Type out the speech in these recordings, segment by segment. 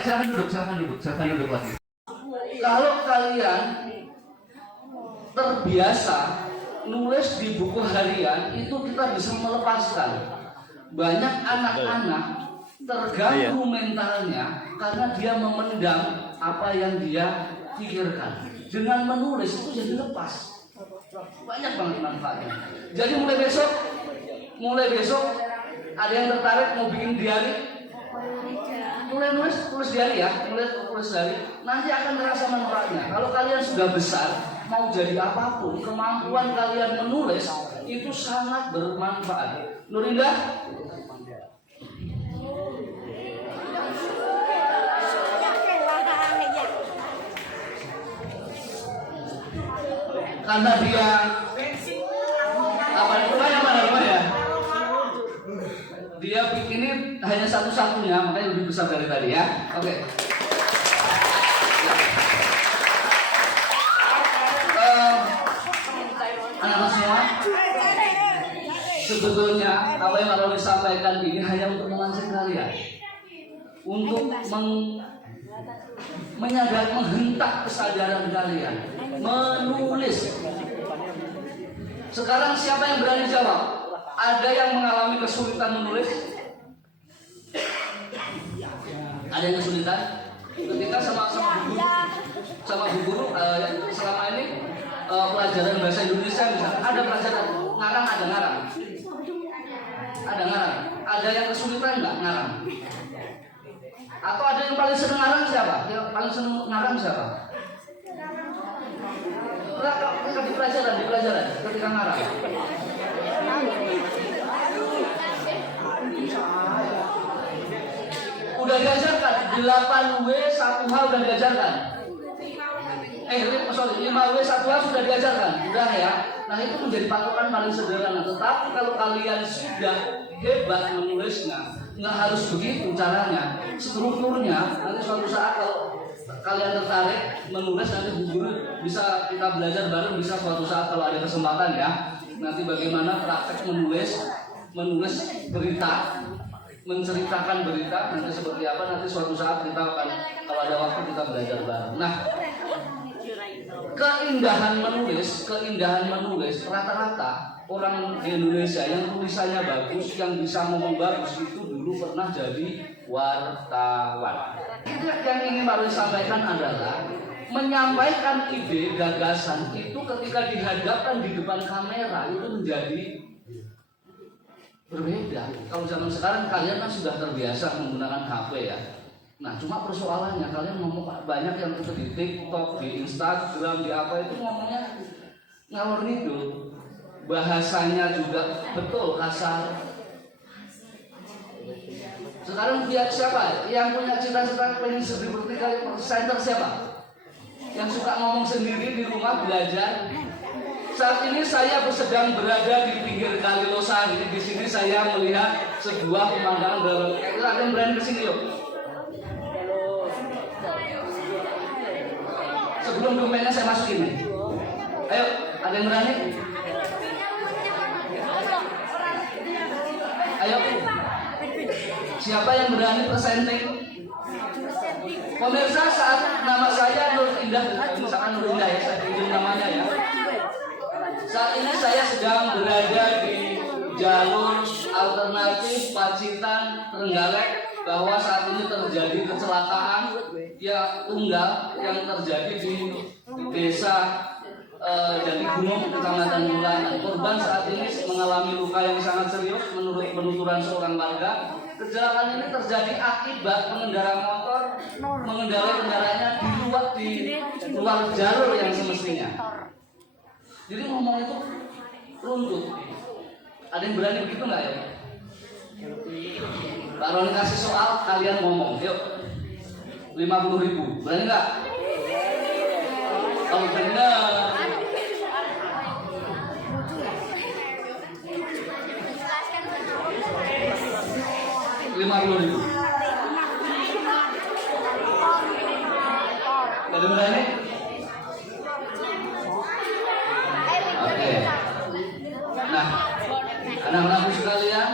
Silakan duduk lagi. Kalau kalian terbiasa nulis di buku harian, itu kita bisa melepaskan. Banyak anak-anak terganggu mentalnya karena dia memendam apa yang dia pikirkan. Dengan menulis itu jadi lepas. Banyak banget manfaatnya. Jadi mulai besok ada yang tertarik mau bikin diary? Mulai tulis diary ya, tulis diary. Nanti akan terasa manfaatnya. Kalau kalian sudah besar, mau jadi apapun, kemampuan kalian menulis itu sangat bermanfaat. Nurinda? Karena dia apa rumahnya? Dia bikinnya hanya satu-satunya, makanya lebih besar dari tadi ya. Oke. Anak-anak semua, sebetulnya apa yang Maroni sampaikan ini hanya untuk memancing kalian, untuk menghentak kesadaran kalian, menulis. Sekarang siapa yang berani jawab? Ada yang mengalami kesulitan menulis? Ada yang kesulitan? Ketika sama bu guru selama ini pelajaran bahasa Indonesia misalnya ada pelajaran ngarang, ada yang kesulitan nggak ngarang? Atau ada yang paling seneng ngarang siapa? Yang paling seneng ngarang siapa? Di pelajaran ketika ngarang. Udah diajarkan 8W 1H udah diajarkan. 5W 1H sudah diajarkan. Udah ya. Nah itu menjadi patokan paling sederhana. Tetapi kalau kalian sudah hebat menulisnya, nggak harus begitu caranya. Strukturnya nanti suatu saat kalau kalian tertarik menulis, nanti bu guru bisa kita belajar bareng, bisa suatu saat kalau ada kesempatan ya. Nanti bagaimana praktek menulis berita, menceritakan berita, nanti seperti apa, nanti suatu saat kita akan, kalau ada waktu kita belajar bareng. Nah, keindahan menulis rata-rata orang di Indonesia yang tulisannya bagus, yang bisa ngomong bagus itu dulu pernah jadi wartawan. Yang ingin Maroni sampaikan adalah menyampaikan ide, gagasan itu ketika dihadapkan di depan kamera itu menjadi berbeda. Kalau zaman sekarang kalian kan sudah terbiasa menggunakan HP ya. Nah cuma persoalannya kalian ngomong banyak yang itu di TikTok, di Instagram, di apa itu ngomongnya ngalor ngidul. Bahasanya juga betul kasar. Sekarang pihak siapa? Yang punya cita-cita pengen seperti kalian presenter siapa? Yang suka ngomong sendiri di rumah belajar. Saat ini saya sedang berada di pinggir Kali Losari. Di sini saya melihat sebuah pemandangan dalam. Ada yang berani kesini yuk. Sebelum domainnya saya masukin. Ayo, ada yang berani? Ayo. Siapa yang berani presenting? Pemirsa, saat nama saya Nur Indah, misalkan Nur Indah ya, saya tunjuk namanya ya. Saat ini saya sedang berada di jalur alternatif Pacitan Trenggalek, bahwa saat ini terjadi kecelakaan yang tunggal yang terjadi di desa Jati Gunung, Kecamatan Mulanan. Korban saat ini mengalami luka yang sangat serius menurut penuturan seorang warga. Kecelakaan ini terjadi akibat pengendara motor mengendarai kendaraannya di luar jalur yang semestinya. Jadi ngomong itu runtut. Ada yang berani begitu nggak ya? Pak Roni kasih soal, kalian ngomong. Yuk, 50.000. Berani nggak? Oh benar. 50.000. Gak ada berani? Oke. Nah, anak-anakku sekalian,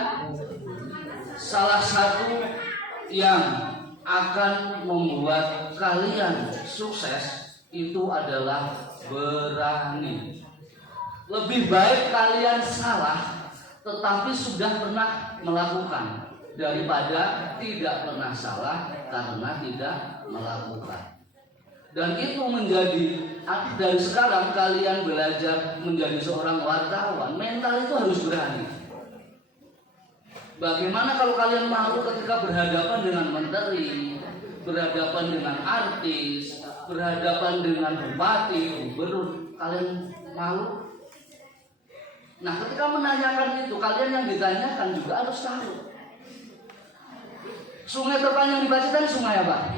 salah satu yang akan membuat kalian sukses itu adalah berani. Lebih baik kalian salah tetapi sudah pernah melakukan daripada tidak pernah salah karena tidak melakukan. Dan itu menjadi, dari sekarang kalian belajar menjadi seorang wartawan, mental itu harus berani. Bagaimana kalau kalian malu ketika berhadapan dengan menteri, berhadapan dengan artis, berhadapan dengan bupati, gubernur, kalian malu? Nah, ketika menanyakan itu, kalian yang ditanyakan juga harus tahu. Sungai terpanjang di Pacitan sungai apa?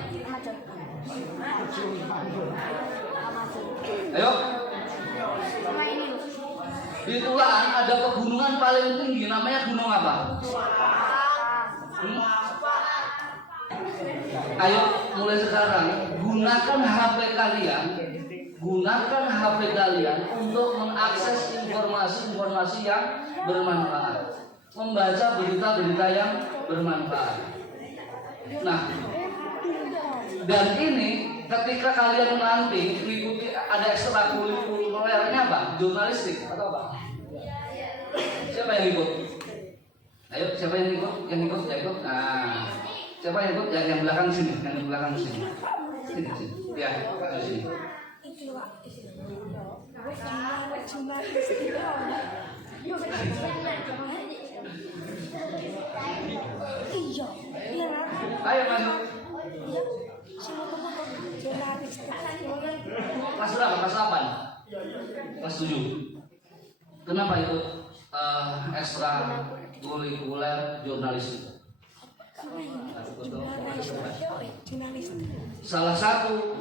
Ayo. Di Tulaan ada pegunungan paling tinggi, namanya gunung apa? Ayo, mulai sekarang gunakan HP kalian. Gunakan HP kalian untuk mengakses informasi-informasi yang bermanfaat, membaca berita-berita yang bermanfaat. Nah, dan ini ketika kalian nanti mengikuti ada ekstrakurikulernya apa? Jurnalistik atau apa? Siapa yang ikut? Ayo, siapa yang ikut? Yang ikut, ya ikut. Nah, siapa yang ikut? Yang belakang sini, yang belakang sini. Sini. Ya, ke sini. Ayo masuk. Kelas berapa? Kelas 8? Kelas 7. Kenapa ikut ekstra kurikuler jurnalistik? Salah satu,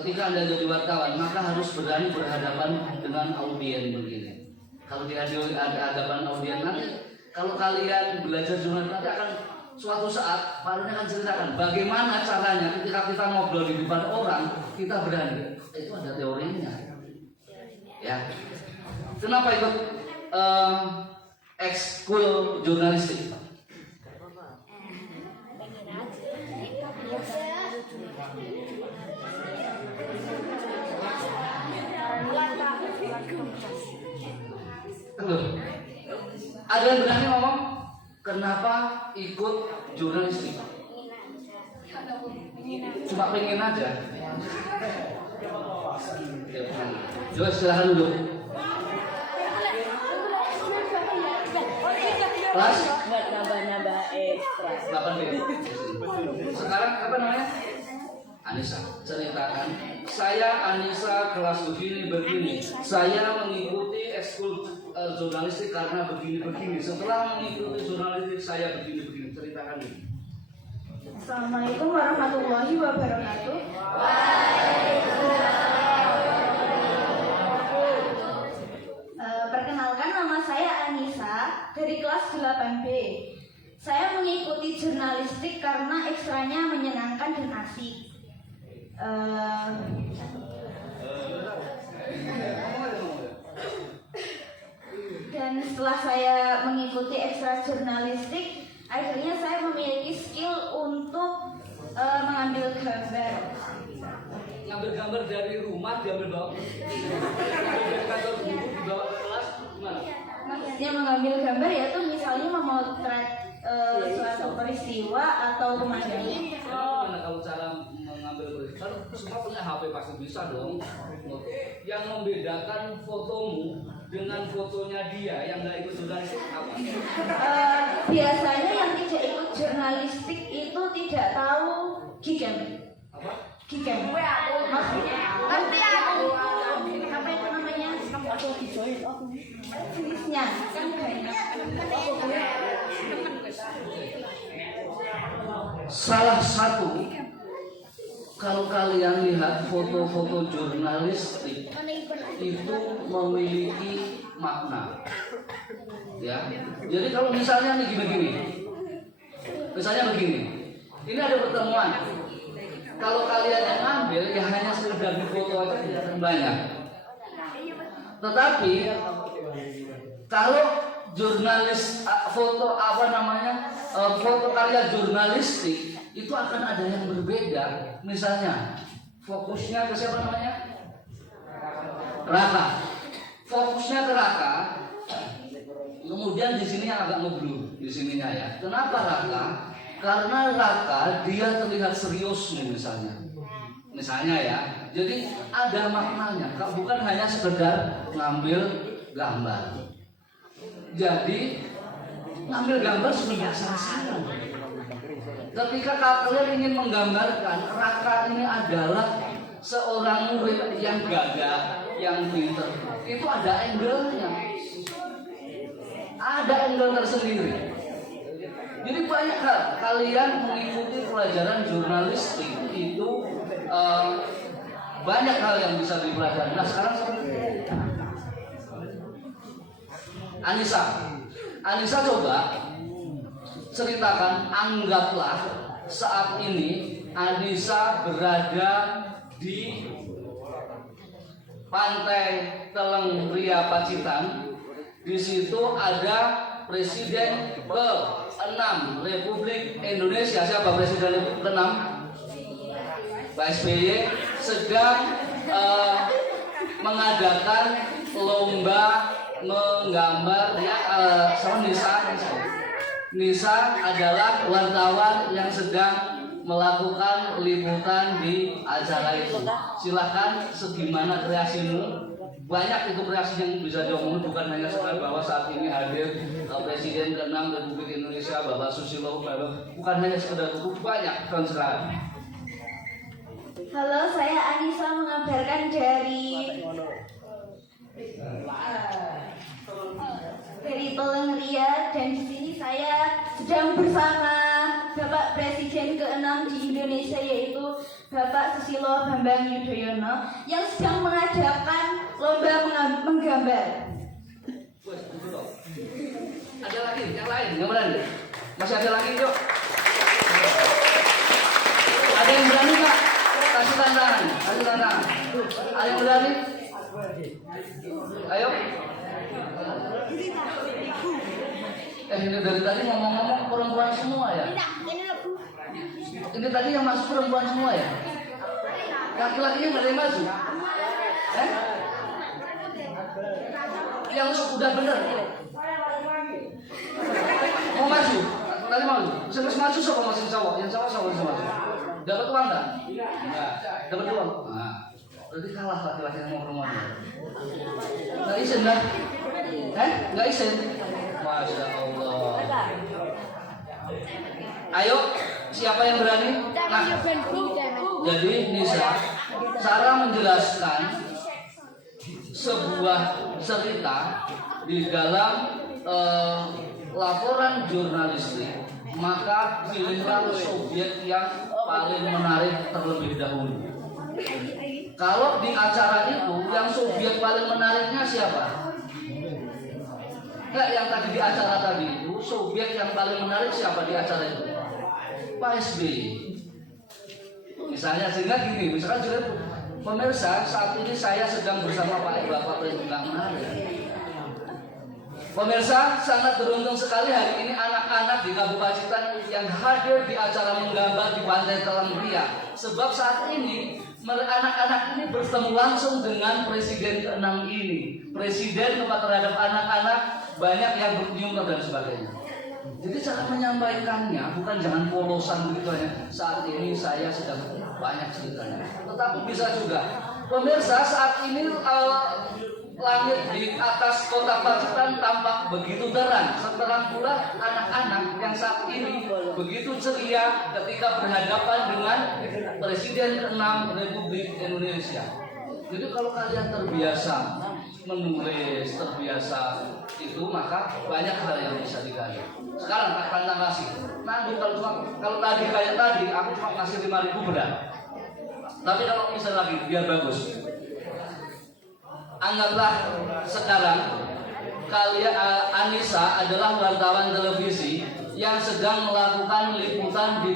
ketika Anda jadi wartawan, maka harus berani berhadapan dengan audien begini. Kalau di hadapan audien nanti, kalau kalian belajar jurnalistik nanti akan suatu saat Pak Rune akan ceritakan bagaimana caranya ketika kita ngobrol di depan orang kita berani. Itu ada teorinya. Ya. Kenapa ikut ekskul jurnalistik? Ada yang berani ngomong kenapa ikut jurnalistik? Cuma pengen aja. Coba silahkan duduk. Kelas buat nambah ekstra. 8B. Sekarang apa namanya? Anissa, ceritakan. Saya Anissa kelas begini. Saya mengikuti ekskul jurnalistik karena begini. Setelah mengikuti jurnalistik saya begini. Ceritakan ini. Assalamualaikum warahmatullahi wabarakatuh. Perkenalkan, nama saya Anissa dari kelas 8B. Saya mengikuti jurnalistik karena ekstranya menyenangkan dan asik. Dan setelah saya mengikuti ekstra jurnalistik, akhirnya saya memiliki skill untuk mengambil gambar. Ngambil gambar dari rumah diambil bawa. Dari kantor guru dibawa ke kelas gimana? Maksudnya mengambil gambar yaitu misalnya memotret suatu peristiwa atau pemandangan. Gimana kalau cara mengambil peristiwa? Semua punya HP pasti bisa dong. Yang membedakan fotomu dengan fotonya dia yang nggak ikut jurnalistik apa? Biasanya yang tidak ikut jurnalistik itu tidak tahu Gcam. Apa? Gcam. Maksudnya ngerti aku. Apa itu namanya? Jenisnya kan banyak. Salah satu, kalau kalian lihat foto-foto jurnalistik itu memiliki makna. Ya. Jadi kalau misalnya nih begini. Misalnya begini. Ini ada pertemuan. Kalau kalian yang ambil ya hanya sekedar di foto aja tidak akan banyak. Tetapi kalau jurnalis foto karya jurnalistik itu akan ada yang berbeda. Misalnya fokusnya ke siapa namanya? Raka. Fokusnya ke Raka. Kemudian di sini yang agak ngeblur di sininya ya. Kenapa Raka? Karena Raka dia terlihat serius nih misalnya. Misalnya ya. Jadi ada maknanya. Bukan hanya sekedar ngambil gambar. Jadi ngambil gambar sudah biasa. Ketika kalian ingin menggambarkan Raka ini adalah seorang murid yang gagah, yang pintar, itu ada angle-nya, ada angle tersendiri. Jadi banyak hal kalian mengikuti pelajaran jurnalistik itu banyak hal yang bisa dipelajari. Nah sekarang Anissa coba ceritakan, anggaplah saat ini Anissa berada di pantai Teleng Ria Pacitan. Di situ ada Presiden ke-6 Republik Indonesia. Siapa Presiden ke-6? Pak SBY sedang mengadakan lomba menggambar sama Nisa adalah wartawan yang sedang melakukan liputan di acara itu. Silahkan segimana kreasimu. Banyak itu kreasi yang bisa diomongin, bukan hanya sekedar bahwa saat ini hadir Presiden ke-6 Republik Indonesia Bapak Susilo, bukan hanya sekedar itu, banyak kan sekarang. Halo, saya Anissa mengabarkan dari Teleng Ria, dan di sini saya sedang bersama Bapak Presiden ke-6 di Indonesia, yaitu Bapak Susilo Bambang Yudhoyono, yang sedang mengadakan lomba menggambar. Ada lagi, yang lain, yang berani? Masih ada lagi, yuk. Ada yang berani nggak? Kasih tantangan. Ada yang berani? Ayo. Ini dari tadi ngomong-ngomong perempuan semua ya? Ini tadi yang masuk perempuan semua ya? Laki-lakinya nggak ada yang masuk? Yang udah bener? Mau maju? Tadi mau? Bisa maju sama masih cowok? Yang cowok bisa maju? Dapat uang nggak? Nggak. Dapat uang? Nah, berarti kalah laki-laki yang mau perempuan. Nggak izin dah? Nggak izin? Masya Allah. Ayo, siapa yang berani? Nah, jadi Nisa, cara menjelaskan sebuah cerita di dalam laporan jurnalistik, maka pilihlah subjek yang paling menarik terlebih dahulu. Kalau di acara itu, yang subjek paling menariknya siapa? Enggak, yang tadi di acara tadi itu, subjek yang paling menarik siapa di acara itu? Pak SBY. Misalnya, sehingga gini, misalkan juga pemirsa, saat ini saya sedang bersama Bapak Presiden. Pemirsa, sangat beruntung sekali hari ini anak-anak di Kabupaten yang hadir di acara menggambar di Pantai Teleng Ria. Sebab saat ini anak-anak ini bertemu langsung dengan Presiden ke-6 ini. Presiden tempat terhadap anak-anak, banyak yang berkunjung dan sebagainya. Jadi cara menyampaikannya bukan jangan polosan begitu ya. Saat ini saya sedang banyak ceritanya, tetapi bisa juga pemirsa saat ini langit di atas kota Pacitan tampak begitu terang. Seterang pula anak-anak yang saat ini begitu ceria ketika berhadapan dengan Presiden ke-6 Republik Indonesia. Jadi kalau kalian terbiasa menulis, terbiasa itu, maka banyak hal yang bisa digali. Sekarang tak pantang kasih. Nanti kalau tadi kayak tadi, aku cuma kasih 5.000 berat. Tapi kalau bisa lagi, biar bagus. Anggaplah sekarang kalian Anissa adalah wartawan televisi yang sedang melakukan liputan di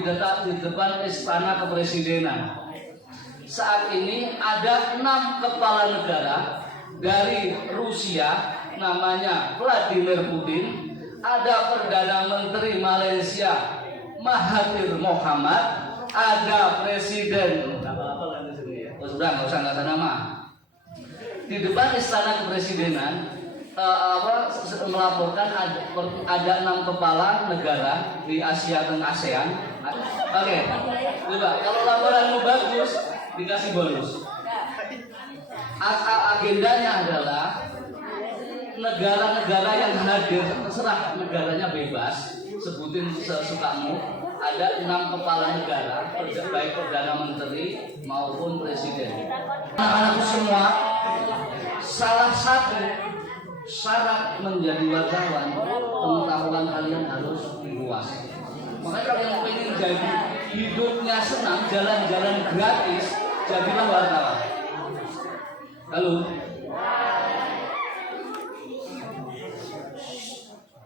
depan Istana Kepresidenan. Saat ini ada 6 kepala negara dari Rusia, namanya Vladimir Putin, ada Perdana Menteri Malaysia Mahathir Mohamad, ada Presiden. Oh, sudah nggak usah nama. Di depan istana kepresidenan melaporkan ada 6 kepala negara di Asia dan ASEAN. Oke, coba kalau laporanmu bagus dikasih bonus. Agendanya adalah negara-negara yang hadir, terserah negaranya bebas, sebutin sesukamu. Ada 6 kepala negara, baik perdana menteri maupun presiden. Anak-anakku semua, salah satu syarat menjadi wartawan, pengetahuan kalian harus luas. Makanya kalau yang ingin jadi hidupnya senang, jalan-jalan gratis, jadilah wartawan. Halo.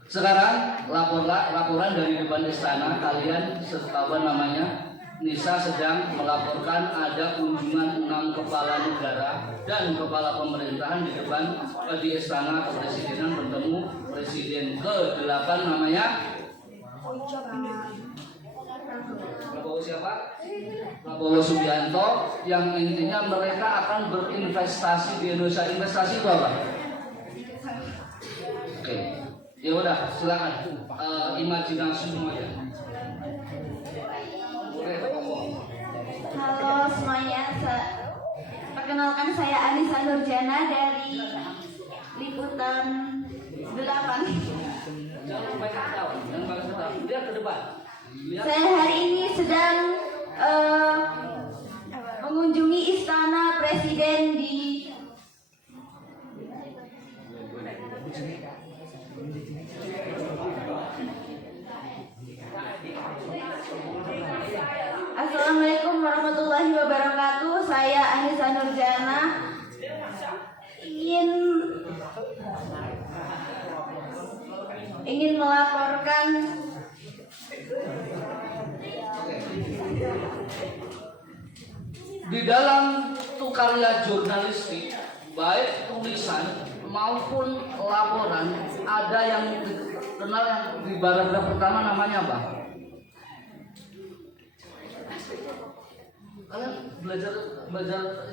Sekarang laporan dari depan istana, kalian apa namanya, Nisa sedang melaporkan ada kunjungan 6 kepala negara dan kepala pemerintahan di depan di istana kepresidenan bertemu presiden ke-8 namanya Prabowo siapa? Prabowo Subianto, yang intinya mereka akan berinvestasi di Indonesia. Investasi itu apa? Oke. Ya udah, silakan imajinasi semuanya. Halo semuanya, perkenalkan saya Anissa Nurjana dari Liputan 8. Jangan banyak tahu, lihat ke depan. Saya hari ini sedang mengunjungi istana presiden di Assalamualaikum warahmatullahi wabarakatuh. Saya Anissa Nurjana ingin melaporkan di dalam karya jurnalistik, baik tulisan maupun laporan, ada yang dikenal yang di paragraf pertama namanya apa? Kalian belajar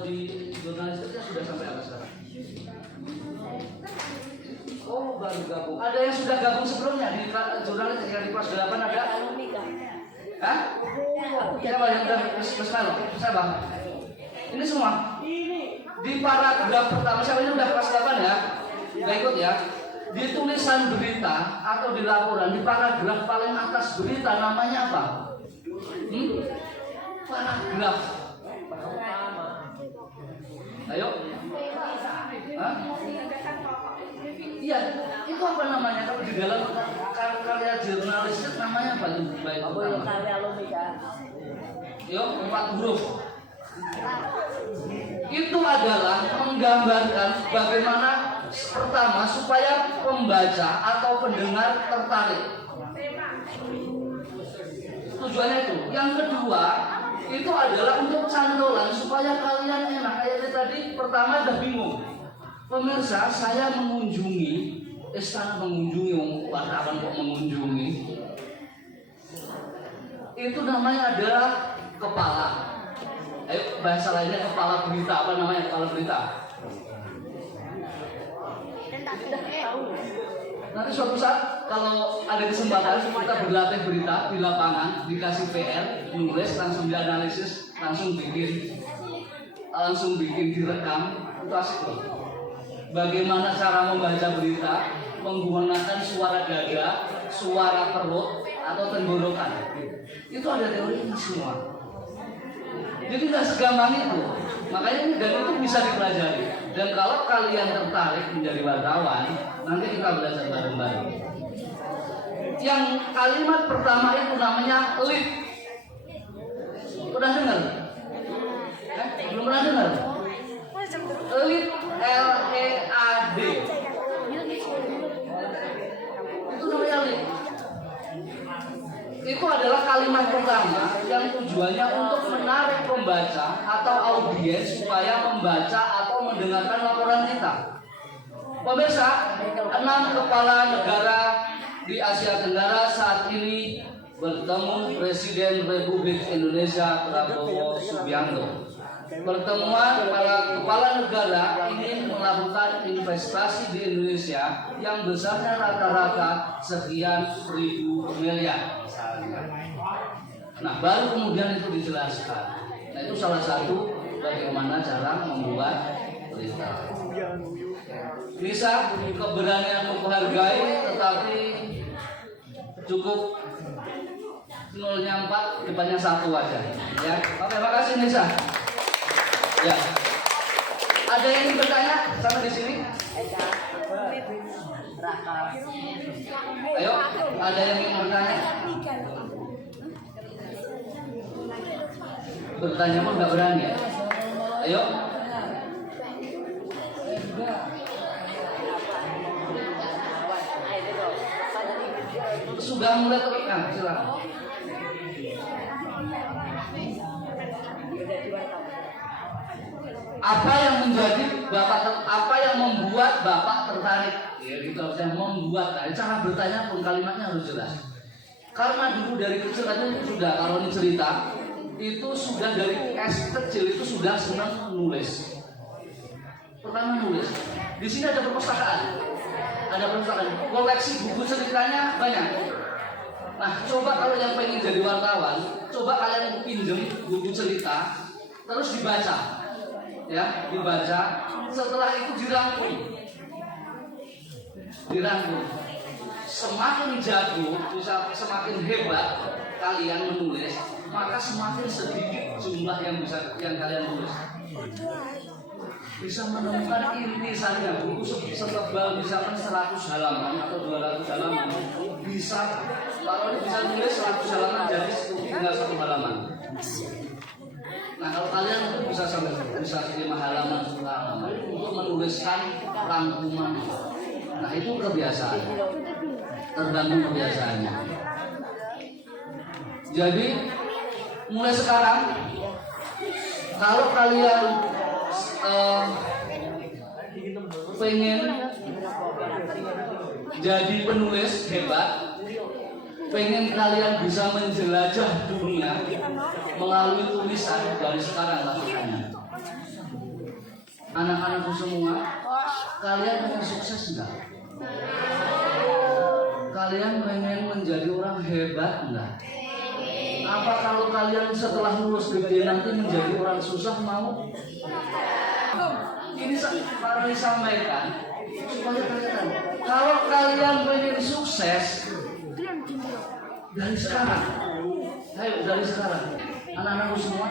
di jurnalistiknya sudah sampai apa sekarang? Oh, baru gabung. Ada yang sudah gabung sebelumnya di jurnalistik yang di kelas 8 ada? Hah? Siapa yang udah Siapa? Ini semua. Di paragraf pertama, siapa ini udah kelas 8 ya? Gak ikut ya? Di tulisan berita atau di laporan, di paragraf paling atas berita namanya apa? Paragraf. Ayo. Hah? Iya, itu apa namanya? Kalau di dalam karya jurnalistik namanya apa? Baik Yuk, 4 huruf. Itu adalah menggambarkan bagaimana pertama supaya pembaca atau pendengar tertarik. Tujuannya itu. Yang kedua, itu adalah untuk cantolan supaya kalian enak. Kayak tadi pertama udah bingung. Pemirsa, saya mengunjungi istana, wartawan kok mengunjungi. Itu namanya adalah kepala. Ayo bahasa lainnya kepala berita, apa namanya kepala berita? Nanti suatu saat kalau ada kesempatan kita berlatih berita di lapangan, dikasih PR, nulis, langsung dianalisis, langsung bikin direkam, itu asik loh. Bagaimana cara membaca berita menggunakan suara dada, suara perut, atau tenggorokan. Itu ada teorinya semua. Jadi tidak segampang itu. Makanya dan itu bisa dipelajari. Dan kalau kalian tertarik menjadi wartawan, nanti kita belajar bareng-bareng. Yang kalimat pertama itu namanya lead. Pernah dengar? Belum pernah dengar? Lead, L-E-A-D. Itu namanya lead. Itu adalah kalimat pertama yang tujuannya untuk menarik pembaca atau audiens supaya membaca atau mendengarkan laporan kita. Pemirsa, 6 kepala negara di Asia Tenggara saat ini bertemu Presiden Republik Indonesia Prabowo Subianto. Pertemuan para kepala negara ingin melakukan investasi di Indonesia yang besarnya rata-rata sekian ribu miliar. Nah, baru kemudian itu dijelaskan. Nah, itu salah satu bagaimana cara membuat berita. Bisa keberanian menghargai, tetapi cukup 0-nya 4, depannya 1 aja. Ya, oke, makasih Nisa. Ya, ada yang ingin bertanya sampai di sini? Ayo, ada yang ingin bertanya? Bertanya mah nggak berani ya? Ayo. Sudah mulai terlihat, silakan. Apa yang menjadi bapak, apa yang membuat bapak tertarik? Ya gitu, saya membuat. Nah, cara bertanya pun kalimatnya harus jelas. Karena dulu dari kecil tadi sudah, kalau ini cerita itu sudah dari kecil itu sudah senang nulis. Pertama nulis. Di sini ada perpustakaan, koleksi buku ceritanya banyak. Nah, coba kalau yang pengen jadi wartawan, coba kalian pinjem buku cerita, terus dibaca. Ya, dibaca, setelah itu dirangkum. Semakin jago, semakin hebat kalian menulis, maka semakin sedikit jumlah yang kalian tulis. Bisa menemukan intisannya, buku setebal misalkan 100 halaman atau 200 halaman, bisa kalau bisa tulis 100 halaman jadi tinggal 1 halaman. Nah, kalau kalian bisa sampai 5 halaman, 10 halaman untuk menuliskan rangkuman. Nah, itu kebiasaan. Tergantung kebiasaannya. Jadi, mulai sekarang kalau kalian pengen jadi penulis hebat, pengen kalian bisa menjelajah dunia melalui tulisan, dari sekarang lakukannya. Anak-anakku semua, kalian pengen sukses enggak? Kalian pengen menjadi orang hebat enggak? Apa kalau kalian setelah lulus gede nanti menjadi orang susah mau? Ini para disampaikan supaya kalian, kalau kalian pengen sukses dari sekarang, ayo dari sekarang, anak-anakku semua,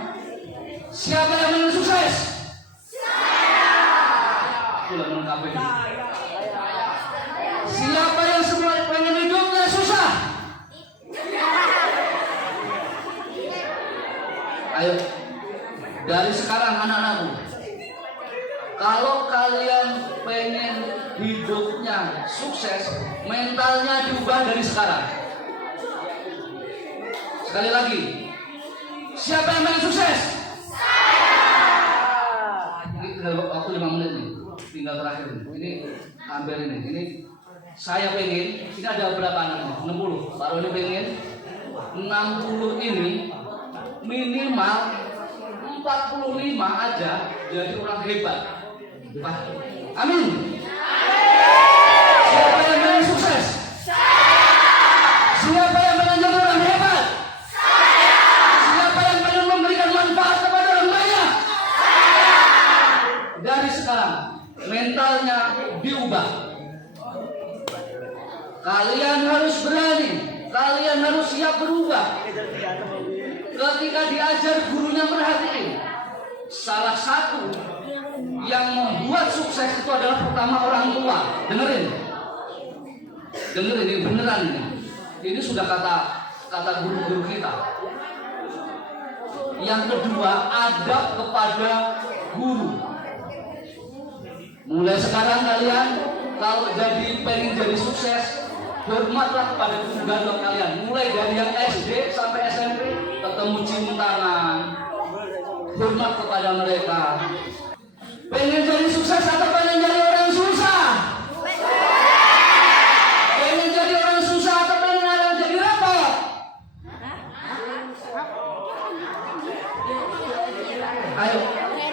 siapa yang ingin sukses? Saya. Melengkapi. Siapa yang semua pengen hidupnya susah? Ayo, dari sekarang anak-anakku, kalau kalian pengen hidupnya sukses, mentalnya diubah dari sekarang. Sekali lagi, siapa yang pengen sukses? Saya. Ini waktu 5 menit nih, tinggal terakhir nih. Ini hampir ini. Ini saya pengen, ini ada berapa anaknya? 60. Baru ini pengen 60 ini minimal 45 aja jadi orang hebat. Amin. Siapa yang pengen sukses? Siapa yang pengen jadi orang hebat? Siapa yang pengen memberikan manfaat kepada orang banyak? Dari sekarang mentalnya diubah. Kalian harus berani, kalian harus siap berubah. Ketika diajar gurunya perhatiin. Salah satu yang membuat sukses itu adalah pertama orang tua. Dengerin ini beneran ini. Ini sudah kata guru-guru kita. Yang kedua, adab kepada guru. Mulai sekarang kalian kalau pengen jadi sukses, hormatlah kepada guru gandong kalian. Mulai dari yang SD sampai SMP, ketemu cium tangan, hormat kepada mereka. Pengen jadi sukses atau pengen jadi orang susah? Pengen jadi orang susah atau pengen orang jadi repot?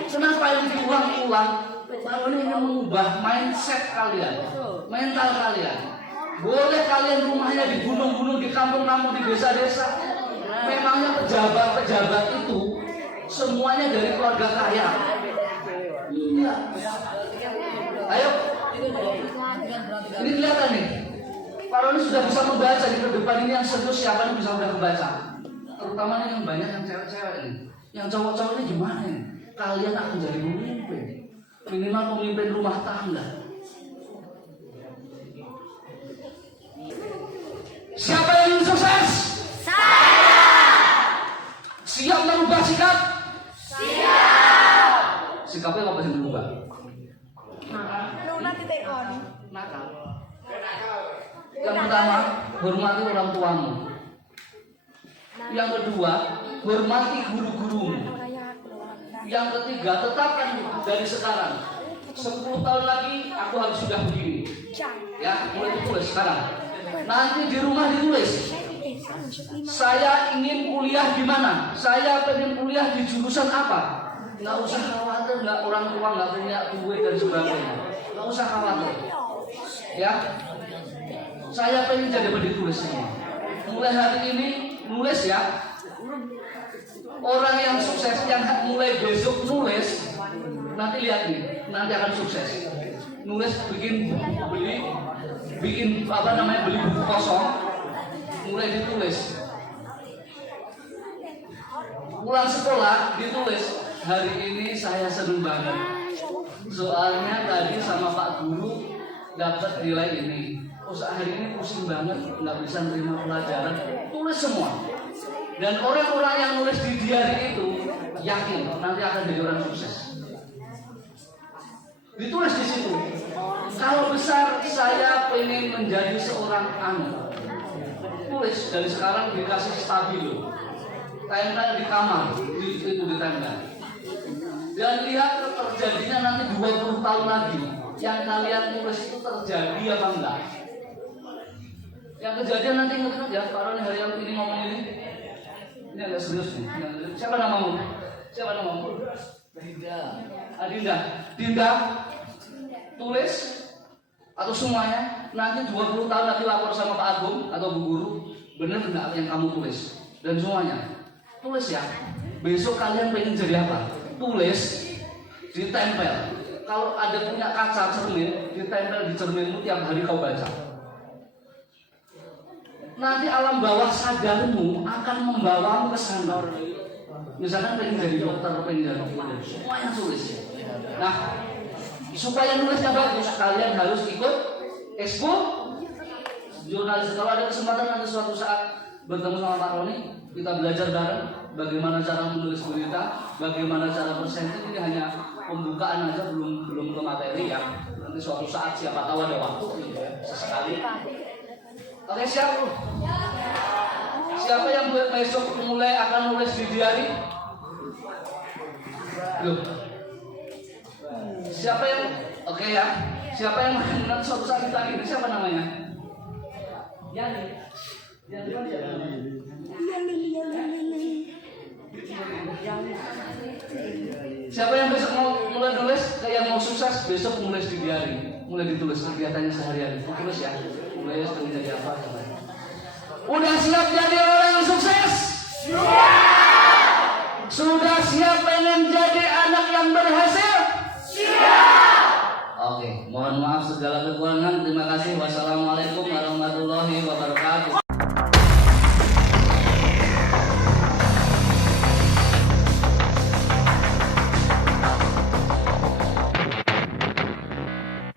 Kenapa ini diulang-ulang? Kalau ini ingin mengubah mindset kalian, mental kalian. Boleh kalian rumahnya di gunung-gunung, di kampung-kampung, di desa-desa. Memangnya pejabat-pejabat itu semuanya dari keluarga kaya? Iya. Ayo. Ini kelihatan nih. Pak Roni sudah bisa membaca di depan ini yang serius siapa yang bisa udah membaca. Terutama yang banyak yang cewek-cewek ini. Yang cowok-cowok ini gimana nih? Kalian akan jadi pemimpin. Minimal pemimpin rumah tangga. Siapa yang ingin sukses? Saya. Siap merubah sikap? Siap. Sikapnya apa sih berubah? Nakal. Yang pertama, hormati orang tuamu. Yang kedua, hormati guru-gurumu. Yang ketiga, tetapkan dari sekarang 10 tahun lagi aku harus sudah begini. Ya, mulai ditulis sekarang. Nanti di rumah ditulis. Saya ingin kuliah di mana? Saya pengen kuliah di jurusan apa? Nggak usah khawatir, nggak orang tua nggak punya duit dan sebagainya. Nggak usah khawatir. Ya, saya pengen jadi apa ditulis semua. Mulai hari ini nulis ya. Orang yang sukses yang mulai besok nulis, nanti lihat nih, nanti akan sukses. Nulis beli buku kosong, mulai ditulis. Pulang sekolah ditulis, hari ini saya senang banget. Soalnya tadi sama Pak Guru dapat nilai ini. Hari ini pusing banget, nggak bisa nerima pelajaran. Tulis semua. Dan orang-orang yang nulis di diary itu yakin nanti akan jadi orang sukses. Ditulis di situ. Kalau besar saya pengen menjadi seorang anak. Tulis dari sekarang dikasih stabilo. Tempel di kamar, itu ditempel. Dan lihat terjadinya nanti 20 tahun lagi. Yang kalian tulis itu terjadi apa enggak? Yang kejadian nanti ingat ya, Pak Roni hari yang ini ngomong ini. Ini agak serius nih. Siapa namamu? Dinda. Tulis atau semuanya. Nanti 20 tahun lagi lapor sama Pak Agung atau Bu Guru. Benar enggak yang kamu tulis? Dan semuanya. Tulis ya. Besok kalian pengen jadi apa? Tulis, ditempel. Kalau ada punya kaca cermin, ditempel di cerminmu tiap hari kau baca. Nanti alam bawah sadarmu akan membawamu ke sana. Misalkan pengen jadi dokter, pengen jadi guru, semuanya tulis. Nah, supaya nulisnya bagus, kalian harus ikut ekskul jurnalis. Kalau ada kesempatan nanti suatu saat bertemu sama Pak Roni, kita belajar bareng bagaimana cara menulis berita, bagaimana cara presenting. Ini hanya pembukaan aja, belum ke materi ya. Nanti suatu saat siapa tahu ada waktu gitu ya, sesekali. Oke, siap? Siapa yang besok mulai akan nulis di diary? Loh. Siapa yang oke ya? Siapa yang nanti suatu saat kita ini siapa namanya? Yani. Siapa yang besok mau mulai nulis, yang mau sukses besok nulis di diary, mulai ditulis kegiatannya sehari-hari. Tulis ya. Mulai pengen jadi apa? Udah siap jadi orang yang sukses? Siap. Sudah siap pengen jadi anak yang berhasil? Siap. Oke, mohon maaf segala kekurangan. Terima kasih. Wassalamualaikum warahmatullahi wabarakatuh.